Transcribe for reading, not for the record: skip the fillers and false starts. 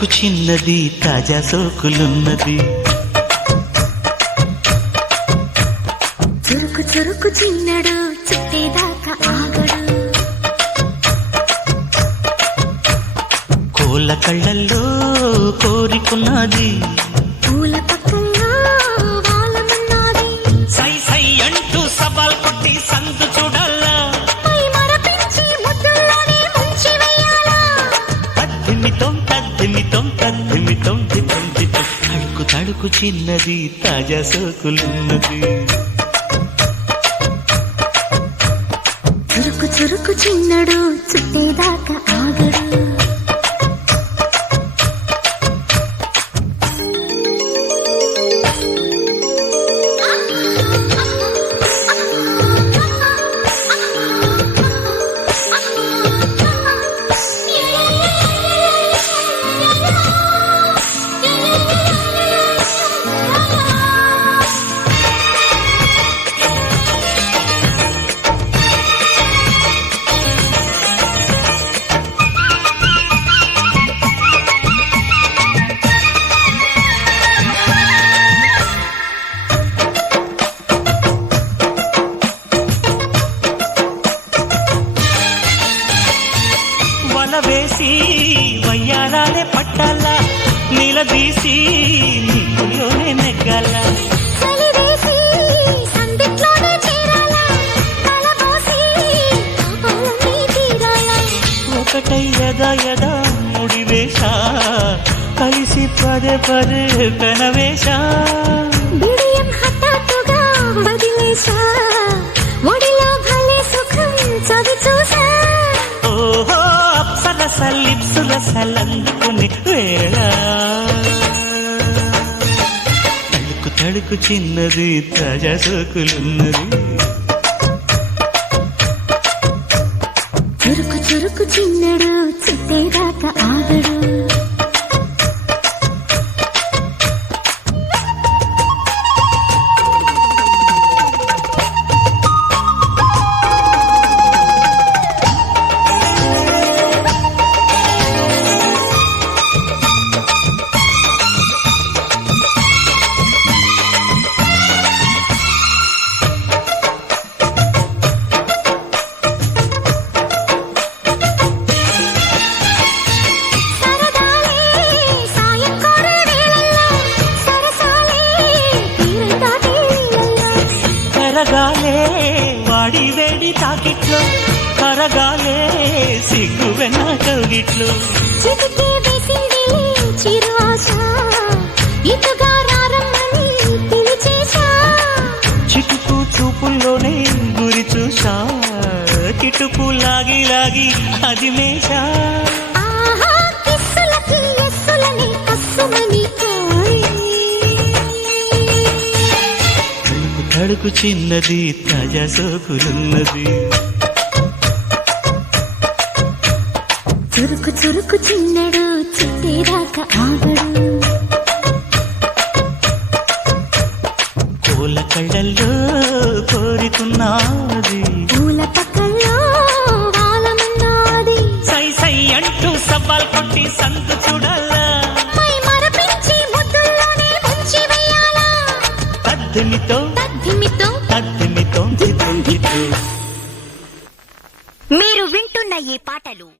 తడుకు చిన్నది తాజా సోకులున్నది. చురుకు చురుకు చిన్నడు చుట్టేదాకా ఆగడు. కోళ్ళ కళ్ళల్లో కోరికున్నది. పూల పక్కల్లో వాలమన్నది. సై సై అంటూ సవాల్ కొట్టి సందు చూడాలా. పై మరపించి ముద్దుల్లోనే ముంచి వెయ్యాలా. తద్దిమితం తద్దిమితం తద్దిమితం దితం దితం. తడుకు తడుకు చిన్నది తాజా సోకులున్నది. చురుకు చురుకు చిన్నడు చుట్టేదాకా ఆగడు. వేసి వయ్యారాలే పట్టాల. నిలదీసి నీలోనే నెగ్గాల. చలివేసి సందిట్లోనే చేరాల. తలపోసి పాపాలన్నీ తీరాల. ఒకటై యదా యదా ముడివేశ కలిసి పదే పదే పెనవేశ. బిడియం హఠాత్తుగా వదిలేశా. ఒడిలో భలే సుఖం చవి చూసా. ఓహో అప్సరసలిప్సుల సలందుకుని వేళ. తడుకు తడుకు చిన్నది తాజా సోకులున్నది. చురుకు చురుకు చిన్నడు చుట్టేదాకా ఆగడు. కరగాలే వాడి వేడి తాకిట్లో. కరగాలే సిగ్గు వెన్న కౌగిట్లో. చిటికే వేసింది చిరు ఆశ. ఇటుగా రారమ్మని పిలిచేశా. చిటుకు చూపుల్లోనే గురి చూసా. కిటుకు లాగి లాగి అది మేషా. ఆహా కిస్సులకి ఎస్సులని కస్సుమని కోరి. తడుకు తడుకు చిన్నది తాజా సోకులున్నది. చురుకు చురుకు చిన్నడు చుట్టేదాకా ఆగడు. కోళ్ళ కళ్ళల్లో కోరికున్నది. పూల పక్కల్లో వాలమన్నది. సై సై అంటూ సవాల్ కొట్టి సందు చూడాలా. పై మరపించి ముద్దుల్లోనే ముంచి వెయ్యాలా. తద్దిమితో తద్దిమితో తద్దిమితో దితం దితం. మీరు వింటున్న ఈ పాటలు